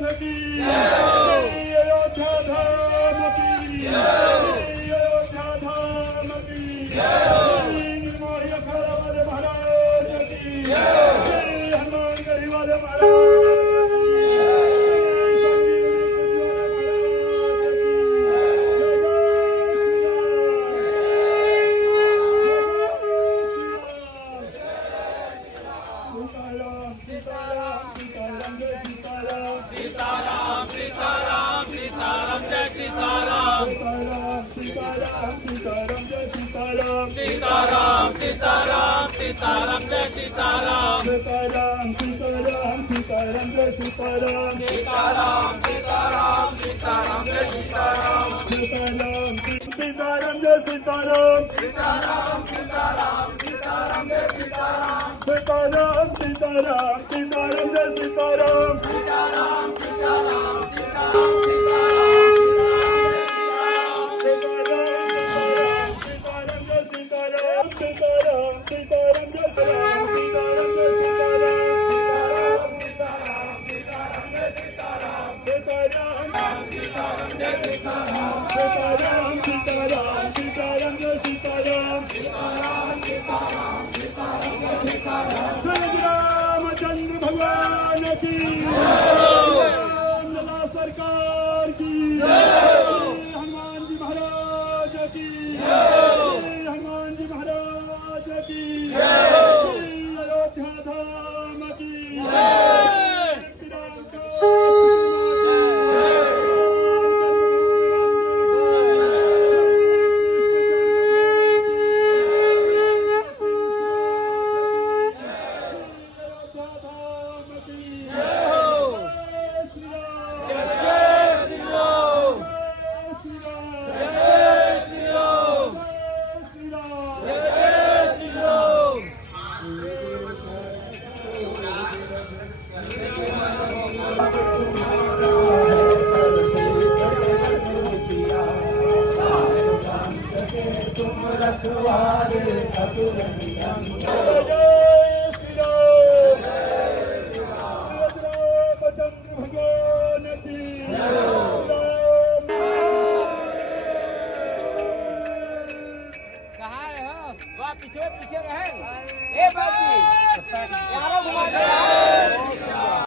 महाराज की श्री अयोध्या धाम की श्री अयोध्या धाम की श्री निर्मोही अखाड़ा वाले महाराज की श्री हनुमान गढ़ी वाले महाराज सीताराम सीताराम सीताराम जय सीताराम सीताराम सीताराम सीताराम जय सीताराम सीताराम सीताराम सीताराम जय सीताराम सीताराम सीताराम जय सीताराम सीताराम सीताराम सीताराम जय सीताराम सीताराम सीताराम सीताराम जय सीताराम सीताराम सीताराम सीताराम सीताराम